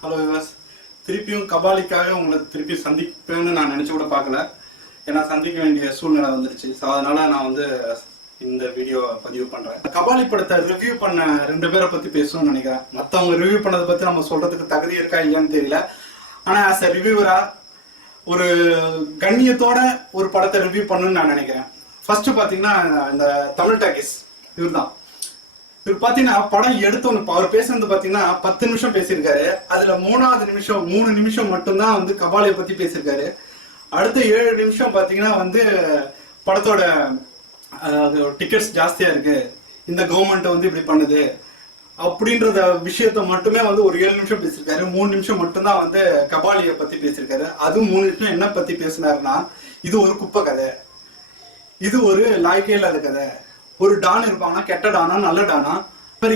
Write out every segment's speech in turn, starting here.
Hello விவாஸ், திருப்பியும் கபாலிக்காக உங்களை திருப்பி சந்திப்பேன்னு நான் நினச்சி கூட பார்க்கல. ஏன்னா சந்திக்க வேண்டிய சூழ்நிலை வந்துருச்சு. ஸோ அதனால நான் இந்த வீடியோ பதிவு பண்ணுறேன். கபாலி படத்தை ரிவ்யூ பண்ண 2 பேரை பற்றி பேசணும்னு நினைக்கிறேன். மற்றவங்க ரிவ்யூ பண்ணதை பற்றி நம்ம சொல்கிறதுக்கு தகுதி இருக்கா இல்லையான்னு தெரியல. ஆனால் ஆஸ் எ ரிவ்யூவரா ஒரு கண்ணியத்தோட ஒரு படத்தை ரிவ்யூ பண்ணணும்னு நான் நினைக்கிறேன். ஃபர்ஸ்ட் பார்த்தீங்கன்னா இந்த தமிழ் டாக்கீஸ் இவர் தான். இவர் பாத்தீங்கன்னா படம் எடுத்தோன்னு அவர் பேசுறது பாத்தீங்கன்னா 10 நிமிஷம் பேசியிருக்காரு. அதுல 3வது நிமிஷம் 3 நிமிஷம் மட்டும்தான் கபாலியை பத்தி பேசியிருக்காரு. அடுத்த 7 நிமிஷம் பாத்தீங்கன்னா படத்தோட டிக்கெட்ஸ் ஜாஸ்தியா இருக்கு, இந்த கவர்மெண்ட் இப்படி பண்ணுது அப்படின்றத விஷயத்த மட்டுமே ஒரு 7 நிமிஷம் பேசியிருக்காரு. 3 நிமிஷம் மட்டும்தான் கபாலியை பத்தி பேசியிருக்காரு. அதுவும் 3 நிமிஷம் என்ன பத்தி பேசினாருன்னா, இது ஒரு குப்பை கதை, இது ஒரு லாய்க்கே இல்லாத கதை, ஒரு டான் இருப்பாங்கன்னா கெட்ட டானா நல்ல டானா.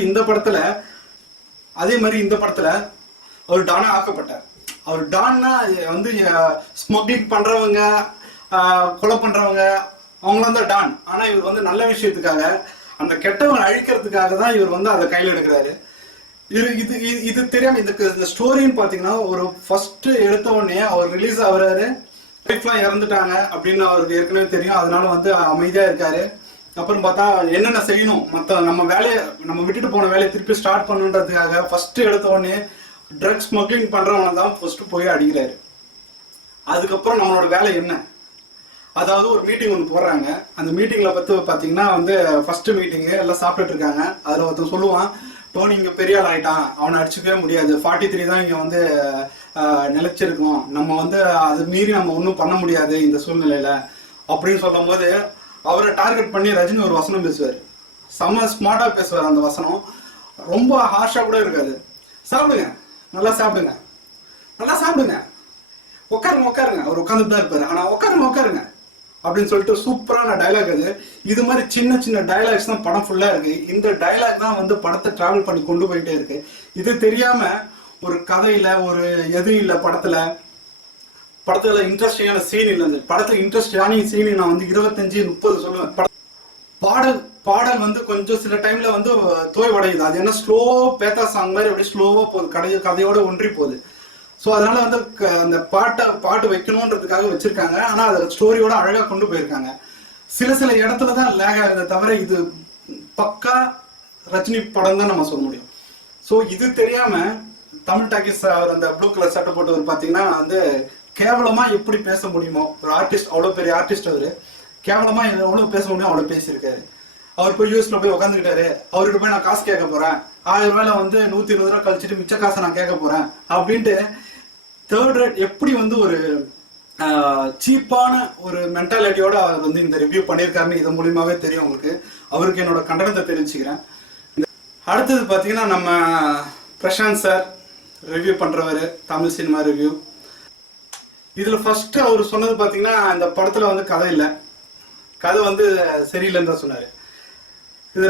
இந்த படத்துல அதே மாதிரி இந்த படத்துல அவர் டானா ஆக்கப்பட்டார். அவர் டான்னா ஸ்மக்லிங் பண்றவங்க, கொலை பண்றவங்க, அவங்களாம் தான் டான். ஆனா இவர் நல்ல விஷயத்துக்காக, அந்த கெட்டவங்க அழிக்கிறதுக்காக தான் இவர் அதை கையில் எடுக்கிறாரு. இது தெரியாம இந்த ஸ்டோரின்னு பாத்தீங்கன்னா, ஒரு ஃபர்ஸ்ட் எடுத்த உடனே அவர் ரிலீஸ் ஆகுறாரு, லைஃப்லாம் இறந்துட்டாங்க அப்படின்னு அவருக்கு ஏற்கனவே தெரியும். அதனால அமைதியா இருக்காரு. அப்புறம் பார்த்தா என்னென்ன செய்யணும், நம்ம வேலையை நம்ம விட்டுட்டு போன வேலையை திருப்பி ஸ்டார்ட் பண்ணுன்றதுக்காக ஃபர்ஸ்ட் எடுத்த உடனே ட்ரக்ஸ் ஸ்மக்லிங் பண்றவனை தான் ஃபர்ஸ்ட் போய் அடிக்கிறாரு. அதுக்கப்புறம் நம்மளோட வேலை என்ன, அதாவது ஒரு மீட்டிங் ஒன்று போடுறாங்க. அந்த மீட்டிங்ல பத்தி பாத்தீங்கன்னா ஃபர்ஸ்ட் மீட்டிங்கு எல்லாம் சாப்பிட்டுட்டு இருக்காங்க. அதுல ஒருத்தன் சொல்லுவான், டோனி இங்க பெரிய ஆள் ஆயிட்டான், அவனை அடிச்சுக்கவே முடியாது, 43 தான் இங்க நிலைச்சிருக்கோம், நம்ம அது மீறி நம்ம ஒன்றும் பண்ண முடியாது இந்த சூழ்நிலையில அப்படின்னு சொல்லும் போது, அவரை டார்கெட் பண்ணி ரஜினி ஒரு வசனம் பேசுவார். செம்ம ஸ்மார்ட்டா பேசுவார். அந்த வசனம் ரொம்ப ஹார்ஷா கூட இருக்காது. சாப்பிடுங்க, நல்லா சாப்பிடுங்க, நல்லா சாப்பிடுங்க, உட்காருங்க. அவர் உட்காந்துட்டு தான் இருப்பாரு. ஆனா உட்காருங்க அப்படின்னு சொல்லிட்டு சூப்பரான டைலாக் அது. இது மாதிரி சின்ன சின்ன டைலாக்ஸ் தான் படம் ஃபுல்லா இருக்கு. இந்த டைலாக் தான் படத்தை டிராவல் பண்ணி கொண்டு போயிட்டே இருக்கு. இது தெரியாம ஒரு கதையில ஒரு எதுவும் இல்லை, படத்துல இன்ட்ரெஸ்டிங்கான சீன் இல்லை. படத்துல இன்ட்ரெஸ்டான சீன் நான் 25-30 சொல்லுவேன். பாடல் கொஞ்சம் சில டைம்ல தோய் உடையுது. அது என்ன ஸ்லோ பேத்தா சாங் மாதிரி அப்படியே ஸ்லோவா போகுது, கதையோட ஒன்றி போகுது. ஸோ அதனால அந்த பாட்டு வைக்கணும்ன்றதுக்காக வச்சிருக்காங்க. ஆனா அதை ஸ்டோரியோட அழகா கொண்டு போயிருக்காங்க. சில இடத்துலதான் லேக் ஆகுது தவிர இது பக்கா ரஜினி படம் தான் நம்ம சொல்ல முடியும். ஸோ இது தெரியாம தமிழ் டாக்கீஸ் அவர் அந்த ப்ளூ கலர் சட்டை போட்டவர் பாத்தீங்கன்னா கேவலமா எப்படி பேச முடியுமோ, ஒரு ஆர்டிஸ்ட், அவ்வளவு பெரிய ஆர்டிஸ்ட் அவரு, கேவலமா எவ்வளவு பேச முடியும் அவ்வளவு பேசியிருக்காரு. அவர் போய் யூஎஸ்ல போய் உட்காந்துக்கிட்டாரு. அவர்கிட்ட போய் நான் காசு கேட்க போறேன், 1000 ரூபாயில 120 ரூபா கழிச்சுட்டு மிச்ச காசை நான் கேட்க போறேன் அப்படின்ட்டு தேர்ட் ரேட் எப்படி ஒரு சீப்பான ஒரு மென்டாலிட்டியோட அவர் இந்த ரிவ்யூ பண்ணியிருக்காருன்னு இது மூலியமாவே தெரியும் உங்களுக்கு. அவருக்கு என்னோட கண்டனத்தை தெரிவிச்சுக்கிறேன். அடுத்தது பாத்தீங்கன்னா நம்ம பிரசாந்த் சார் ரிவ்யூ பண்றவரு, தமிழ் சினிமா ரிவ்யூ. இதுல ஃபர்ஸ்ட் அவர் சொன்னது பாத்தீங்கன்னா, இந்த படத்துல கதை இல்லை, கதை சரியில்லைன்னு தான் சொன்னாரு. இது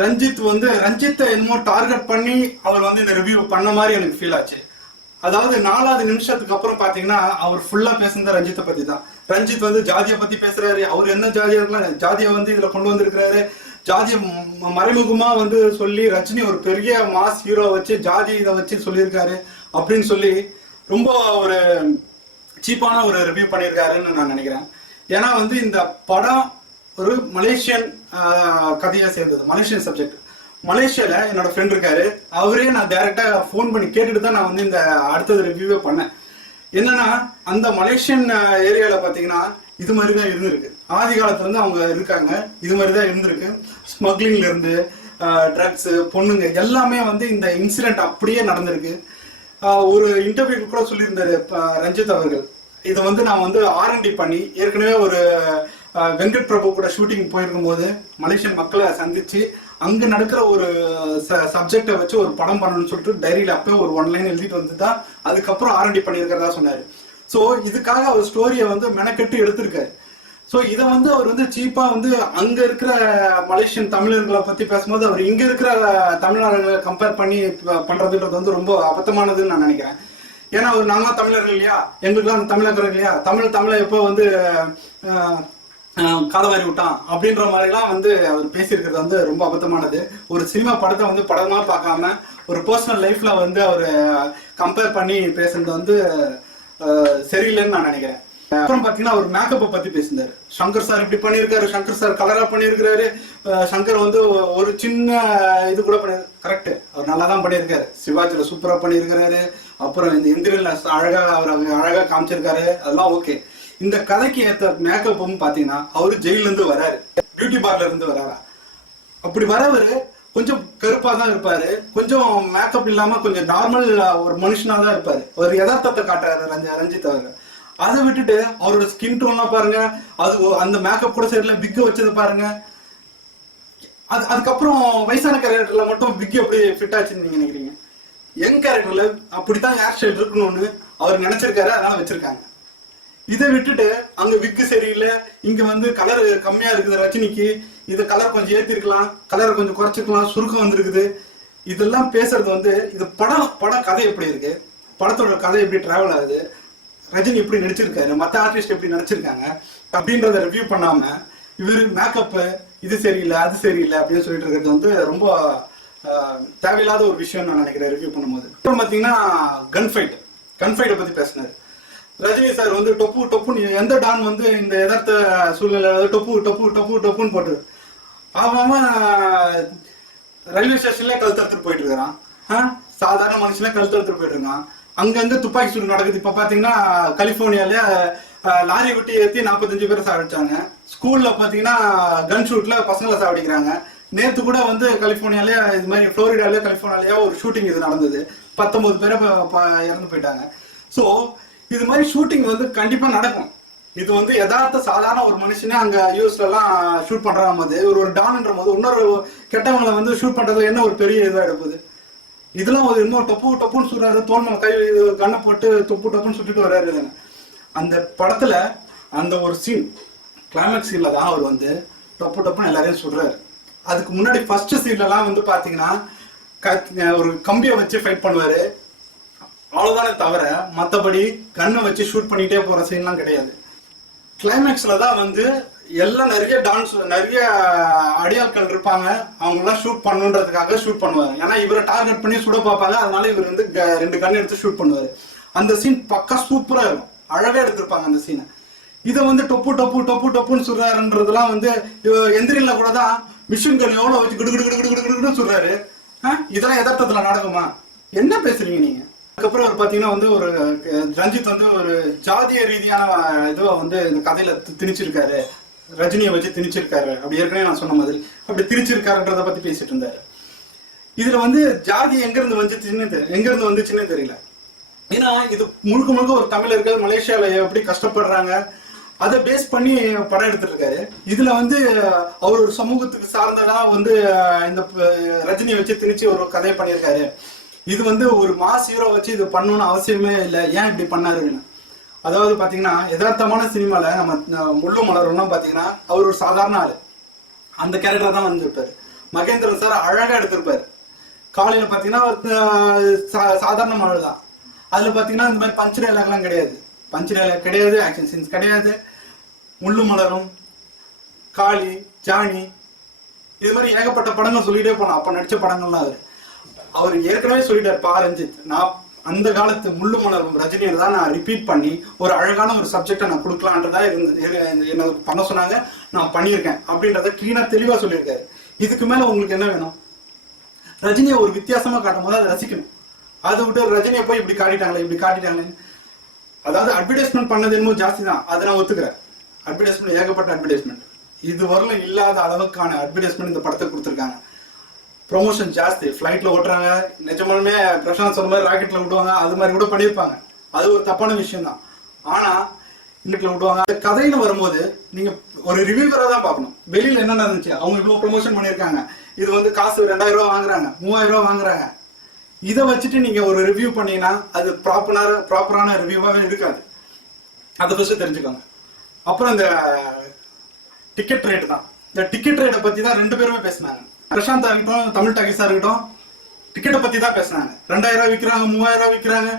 ரஞ்சித்தை என்னமோ டார்கெட் பண்ணி அவர் இந்த ரிவ்யூ பண்ண மாதிரி எனக்கு ஃபீல் ஆச்சு. அதாவது 4வது நிமிஷத்துக்கு அப்புறம் பாத்தீங்கன்னா அவர் ஃபுல்லா பேசுனது ரஞ்சித்தை பத்தி தான். ரஞ்சித் ஜாதியை பத்தி பேசுறாரு. அவர் என்ன ஜாதியா இருக்கலாம், ஜாதியை இதுல கொண்டு வந்திருக்கிறாரு. ஜாதியை மறைமுகமா சொல்லி ரஜினி ஒரு பெரிய மாஸ் ஹீரோ வச்சு ஜாதி இதை வச்சு சொல்லியிருக்காரு அப்படின்னு சொல்லி ரொம்ப ஒரு சீப்பான ஒரு ரிவ்யூ பண்ணியிருக்காருன்னு நான் நினைக்கிறேன். ஏன்னா இந்த படம் ஒரு மலேசியன் கதையை சேர்ந்தது, மலேசியன் சப்ஜெக்ட். மலேசியால என்னோட ஃப்ரெண்ட் இருக்காரு. அவரே நான் டைரக்டா ஃபோன் பண்ணி கேட்டுட்டு தான் நான் இந்த அடுத்தது ரிவ்யூவே பண்ணேன். என்னன்னா அந்த மலேசியன் ஏரியால பாத்தீங்கன்னா இது மாதிரி தான் இருந்திருக்கு. ஆதி காலத்துல அவங்க இருக்காங்க, இது மாதிரி தான் இருந்திருக்கு. ஸ்மக்லிங்ல இருந்து ட்ரக்ஸ், பொண்ணுங்க எல்லாமே இந்த இன்சிடென்ட் அப்படியே நடந்திருக்கு. ஒரு இன்டர்வியூ கூட சொல்லியிருந்தாரு ரஞ்சித் அவர்கள். இதை நான் R&D பண்ணி ஏற்கனவே ஒரு வெங்கட் பிரபு கூட ஷூட்டிங் போயிருக்கும் போது மலேசியன் மக்களை சந்திச்சு அங்க நடக்கிற ஒரு சப்ஜெக்டை வச்சு ஒரு படம் பண்ணணும்னு சொல்லிட்டு டைரியில அப்பவே ஒரு 1 லைன் எழுதிட்டு தான் அதுக்கப்புறம் R&D பண்ணியிருக்கிறதா சொன்னாரு. ஸோ இதுக்காக அவர் ஸ்டோரியை மெனக்கெட்டு எடுத்திருக்காரு. ஸோ இதை அவர் சீப்பா அங்க இருக்கிற மலேசியன் தமிழர்களை பத்தி பேசும்போது அவர் இங்க இருக்கிற தமிழ்நாடுகளை கம்பேர் பண்ணி பண்றதுன்றது ரொம்ப அபத்தமானதுன்னு நான் நினைக்கிறேன். ஏன்னா நாங்க தமிழர்கள் இல்லையா, எங்களுக்குலாம் தமிழர்கள் இல்லையா, தமிழை எப்போ காலவாரி விட்டான் அப்படின்ற மாதிரிலாம் அவர் பேசியிருக்கிறது ரொம்ப அபத்தமானது. ஒரு சினிமா படத்தை படமா பார்க்காம ஒரு பர்சனல் லைஃப்ல அவர் கம்பேர் பண்ணி பேசுறது வந்து சரியில்லைன்னு நான் நினைக்கிறேன். அப்புறம் பாத்தீங்கன்னா ஒரு மேக்கப்பை பத்தி பேசினாரு. சங்கர் சார் இப்படி பண்ணியிருக்காரு, சங்கர் சார் கலரா பண்ணியிருக்காரு, சங்கர் வந்து ஒரு சின்ன இது கூட பண்ணி கரெக்ட், அவர் நல்லா தான் பண்ணியிருக்காரு. சிவாஜில சூப்பரா பண்ணியிருக்கிறாரு. அப்புறம் இந்த எந்திரில அழகா அவர் அழகா காமிச்சிருக்காரு, அதெல்லாம் ஓகே. இந்த கதைக்கு ஏற்ற மேக்கப்பும் பாத்தீங்கன்னா அவரு ஜெயில இருந்து வராரு, பியூட்டி பார்லர் இருந்து வராரா. அப்படி வரவரு கொஞ்சம் கருப்பா தான் இருப்பாரு, கொஞ்சம் மேக்கப் இல்லாம கொஞ்சம் நார்மல் ஒரு மனுஷனா தான் இருப்பாரு. ஒரு யதார்த்தத்தை காட்டுறாரு ரஞ்சித் அவர்கள். அதை விட்டுட்டு அவரோட ஸ்கின் டோன்லாம் பாருங்க, அது அந்த மேக்கப் கூட சரியில்லை, பிக்க வச்சது பாருங்க. அதுக்கப்புறம் வயசான கேரக்டர்ல மட்டும் பிக் எப்படி ஃபிட் ஆச்சுன்னு நீங்க நினைக்கிறீங்க? யங் கேரக்டர்ல அப்படித்தான் ஹேர் ஸ்டைல் இருக்கணும்னு அவர் நினைச்சிருக்காரு, அதனால வச்சிருக்காங்க. இதை விட்டுட்டு அங்க விக்கு சரியில்லை, இங்க வந்து கலர் கம்மியா இருக்குது ரஜினிக்கு, இது கலர் கொஞ்சம் ஏத்திருக்கலாம், கலரை கொஞ்சம் குறைச்சிக்கலாம், சுருக்கம் வந்திருக்குது, இதெல்லாம் பேசுறது வந்து இது படம் கதை எப்படி இருக்கு, படத்தோட கதை எப்படி டிராவல் ஆகுது, ரஜினி எப்படி நடிச்சிருக்காரு, மற்ற ஆர்டிஸ்ட் எப்படி நடிச்சிருக்காங்க அப்படின்றத ரிவ்யூ பண்ணாம இவரு மேக்கப் இது சரியில்லை அது சரியில்லை அப்படின்னு சொல்லிட்டு இருக்கிறது வந்து ரொம்ப தேவையில்லாத ஒரு விஷயம் நான் நினைக்கிறேன் ரிவ்யூ பண்ணும்போது. அப்புறம் பாத்தீங்கன்னா கன் ஃபைட்டை பத்தி பேசினாரு ரஜினி சார். வந்து டொப்புன்னு எந்த டான் வந்து இந்த எதார்த்த சூழ்நிலை டொப்புன்னு போட்டு அவன் ரயில்வே ஸ்டேஷன்ல கழுத்தறுத்துட்டு போயிட்டு இருக்கிறான், சாதாரண மனுஷன்ல கழுத்தறுத்துட்டு போயிட்டு இருக்கான். அங்கங்க துப்பாக்கி சூடு நடக்குது. இப்ப பாத்தீங்கன்னா கலிபோர்னியால லாரி விட்டு ஏற்றி 45 பேரை சாவடிச்சாங்க. ஸ்கூல்ல பாத்தீங்கன்னா கன் ஷூட்ல பசங்களை சாவடிக்கிறாங்க. நேத்து கூட வந்து கலிபோர்னியால இது மாதிரி புளோரிடால கலிபோர்னியாலயா ஒரு ஷூட்டிங் இது நடந்தது, 19 பேரை இறந்து போயிட்டாங்க. ஸோ இது மாதிரி ஷூட்டிங் வந்து கண்டிப்பா நடக்கும். இது வந்து யதார்த்த சாதாரண ஒரு மனுஷனே அங்க யூஎஸ்ல எல்லாம் ஷூட் பண்ற போது ஒரு டான்ன்ற போது இன்னொரு கெட்டவங்களை வந்து ஷூட் பண்றதுல என்ன ஒரு பெரிய இதா எடுப்பது. இதெல்லாம் ஒரு இன்னும் டப்புன்னு சொல்றாரு, தோல் மேல கை கண்ணை போட்டு டப்புன்னு சுட்டுட்டு வர்றாரு. அந்த படத்துல அந்த ஒரு சீன் கிளைமேக்ஸ் சீன்ல தான் அவர் வந்து டப்புன்னு எல்லாரையும் சொல்றாரு. அதுக்கு முன்னாடி ஃபர்ஸ்ட் சீன்ல எல்லாம் வந்து பாத்தீங்கன்னா ஒரு கம்பியை வச்சு ஃபைட் பண்ணுவாரு, அவ்வளவுதானே தவிர மற்றபடி கண்ணை வச்சு ஷூட் பண்ணிட்டே போற சீன்லாம் கிடையாது. கிளைமேக்ஸ்ல தான் வந்து எல்லாம் நிறைய டான்ஸ் நிறைய அடியாட்கள் இருப்பாங்க, அவங்க எல்லாம் ஷூட் பண்ணுன்றதுக்காக ஷூட் பண்ணுவாரு. ஏன்னா இவரை டார்கெட் பண்ணி சுட பார்ப்பாங்க, அதனால இவர் வந்து 2 கன் எடுத்து ஷூட் பண்ணுவாரு. அந்த சீன் பக்கா சூப்பரா இருக்கும், அழகா எடுத்திருப்பாங்க அந்த சீனை. இதை வந்து டப்புன்னு சொல்றாருன்றதுலாம் வந்து எந்திரில கூட தான் மிஷின் கன் எவ்வளவு வச்சு கிடு சொல்றாரு. இதெல்லாம் யதார்த்தத்துல நடக்குமா? என்ன பேசுறீங்க நீங்க? அதுக்கப்புறம் அவர் பாத்தீங்கன்னா வந்து ஒரு ரஞ்சித் வந்து ஒரு ஜாதிய ரீதியான இதுவை வந்து இந்த கதையில திணிச்சிருக்காரு, ரஜினியை வச்சு திணிச்சிருக்காரு. அப்படி ஏற்கனவே நான் சொன்ன மாதிரி அப்படி திணிச்சிருக்காருன்றத பத்தி பேசிட்டு இருந்தாரு. இதுல வந்து ஜாதி எங்க இருந்து வந்துச்சுன்னு தெரியல. ஏன்னா இது முழுக்க ஒரு தமிழர்கள் மலேசியால எப்படி கஷ்டப்படுறாங்க அதை பேஸ் பண்ணி படம் எடுத்துட்டு இருக்காரு. இதுல வந்து அவர் ஒரு சமூகத்துக்கு சார்ந்ததா வந்து இந்த ரஜினியை வச்சு திணிச்சு ஒரு கதை பண்ணியிருக்காரு. இது வந்து ஒரு மாஸ் ஹீரோ வச்சு இது பண்ணணும்னு அவசியமே இல்லை, ஏன் இப்படி பண்ணாருன்னு. அதாவது பாத்தீங்கன்னா யதார்த்தமான சினிமால நம்ம முள்ளு மலர்லாம் பாத்தீங்கன்னா அவர் ஒரு சாதாரண ஆளு, அந்த கேரக்டர் தான் வந்துருப்பாரு. மகேந்திரன் சார் அழகா எடுத்திருப்பாரு. காலையில பாத்தீங்கன்னா சாதாரண மலர் தான். அதுல பாத்தீங்கன்னா இந்த மாதிரி பஞ்ச் டைலாக்லாம் கிடையாது, ஆக்ஷன் சீன்ஸ் கிடையாது. முள்ளு மலரும், காளி, ஜானி, இது மாதிரி ஏகப்பட்ட படங்கள் சொல்லிட்டே போனோம். அப்ப நடிச்ச படங்கள்லாம் அவர் ஏற்கனவே சொல்லிட்டார் ரஞ்சித், நான் அந்த காலத்து முள்ளு மலரும் ரஜினியை தான் நான் ரிப்பீட் பண்ணி ஒரு அழகான ஒரு சப்ஜெக்டை நான் கொடுக்கலான்றதா என்ன பண்ண சொன்னாங்க, நான் பண்ணியிருக்கேன் அப்படின்றத கிளீனா தெளிவா சொல்லியிருக்காரு. இதுக்கு மேல உங்களுக்கு என்ன வேணும்? ரஜினியை ஒரு வித்தியாசமா காட்டும் போது அதை ரசிக்கணும். அதை விட்டு ரஜினியை போய் இப்படி காட்டிட்டாங்களே. அதாவது அட்வர்டைஸ்மெண்ட் பண்ணது என்னமோ ஜாஸ்தி தான், அதை நான் ஒத்துக்கிறேன். அட்வர்டைஸ்மெண்ட் ஏகப்பட்ட அட்வர்டைஸ்மெண்ட், இது வரலும் இல்லாத அளவுக்கான அட்வர்டைஸ்மெண்ட் இந்த படத்தை கொடுத்துருக்காங்க. ப்ரொமோஷன் ஜாஸ்தி, ஃபிளைட்ல ஓட்டுறாங்க, நிஜமாலுமே பிரசாந்த் சொன்ன மாதிரி ராக்கெட்ல விடுவாங்க, அது மாதிரி கூட பண்ணியிருப்பாங்க. அது ஒரு தப்பான விஷயம் தான். ஆனா இன்னைக்கு விடுவாங்க. கதையில வரும்போது நீங்க ஒரு ரிவ்யூவரா தான் பார்க்கணும். வெளியில என்ன நடந்துச்சு, அவங்க இவ்வளவு ப்ரொமோஷன் பண்ணியிருக்காங்க, இது வந்து காசு 2000 ரூபாய் வாங்குறாங்க, 3000 ரூபாய் வாங்குறாங்க, இதை வச்சுட்டு நீங்க ஒரு ரிவ்யூ பண்ணீங்கன்னா அது ப்ராப்பரான ரிவ்யூவாவே இருக்காது. அதை ஃபர்ஸ்ட் தெரிஞ்சுக்கோங்க. அப்புறம் இந்த டிக்கெட் ரேட் தான், இந்த டிக்கெட் ரேட்டை பத்தி தான் 2 பேருமே பேசினாங்க. பிரசாந்த் ஆகட்டும், தமிழ் டாக்கிஸா இருக்கட்டும், டிக்கெட்டை பத்தி தான் பேசினாங்க. 2000 ரூபாய் விற்கிறாங்க, 3000 ரூபாய் விற்கிறாங்க.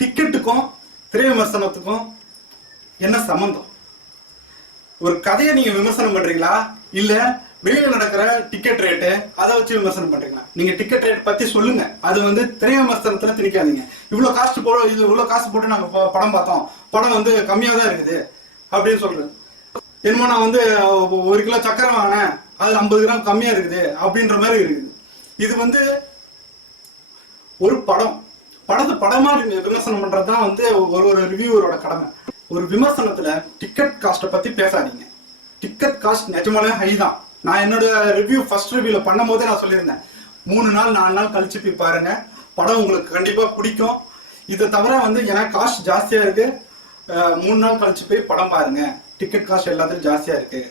டிக்கெட்டுக்கும் திரை விமர்சனத்துக்கும் என்ன சம்பந்தம்? ஒரு கதையை நீங்க விமர்சனம் பண்றீங்களா, இல்ல வெளியில நடக்கிற டிக்கெட் ரேட்டு அதை வச்சு விமர்சனம் பண்றீங்களா? நீங்க டிக்கெட் ரேட் பத்தி சொல்லுங்க, அது வந்து திரை விமர்சனத்துல திணிக்காதீங்க. இவ்வளவு காஸ்ட் போடும், இது இவ்வளவு காசு போட்டு நாங்க படம் பார்த்தோம், படம் வந்து கம்மியா தான் இருக்குது அப்படின்னு சொல்றேன். என்னமோ நான் வந்து 1 கிலோ சக்கரை வாங்கினேன், அதுல 50 கிராம் கம்மியா இருக்குது அப்படின்ற மாதிரி இருக்குது. இது வந்து ஒரு படத்தை படமா விமர்சனம் பண்றதுதான் வந்து ஒரு ரிவ்யூவரோட கடமை. ஒரு விமர்சனத்துல டிக்கெட் காஸ்ட்டை பத்தி பேசாதீங்க. டிக்கெட் காஸ்ட் நிஜமாலே ஹை தான். நான் என்னோட ரிவ்யூ ஃபர்ஸ்ட் ரிவ்யூல பண்ணும் போதே நான் சொல்லியிருந்தேன், 3 நாள் 4 நாள் கழிச்சு போய் பாருங்க, படம் உங்களுக்கு கண்டிப்பா பிடிக்கும். இதை தவிர வந்து எனக்கு காஸ்ட் ஜாஸ்தியா இருக்கு, 3 நாள் கழிச்சு போய் படம் பாருங்க, டிக்கெட் காஸ்ட் எல்லாத்துக்கும் ஜாஸ்தியா இருக்கு.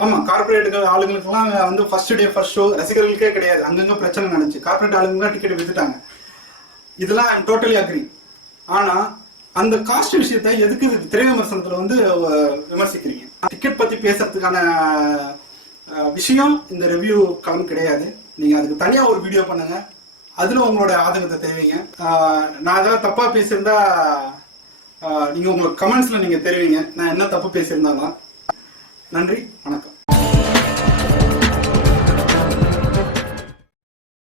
ஆமா, கார்பரேட் ஆளுங்களுக்குலாம் வந்து ஃபர்ஸ்ட் டே ஃபர்ஸ்ட் ஷோ ரசிகர்களுக்கே கிடையாது, அங்கங்க பிரச்சனை நடந்துச்சு, கார்பரேட் ஆளுங்க டிக்கெட் வித்துட்டாங்க. இதெல்லாம் ஐம் டோட்டலி அக்ரி. ஆனா அந்த காஸ்ட் விஷயத்தை எதுக்கு திரை விமர்சனத்துல வந்து விமர்சிக்கிறீங்க? டிக்கெட் பத்தி பேசுறதுக்கான விஷயம் இந்த ரிவ்யூ களம் கிடையாது. நீங்க அதுக்கு தனியா ஒரு வீடியோ பண்ணுங்க, அதுல உங்களோட ஆதங்கத்தை தெரிவிங்க. நான் ஏதாவது தப்பா பேசியிருந்தா நீங்க உங்களோட கமெண்ட்ஸ்ல நீங்க தெரிவிங்க, நான் என்ன தப்பு பேசியிருந்தாலும். நன்றி, வணக்கம்.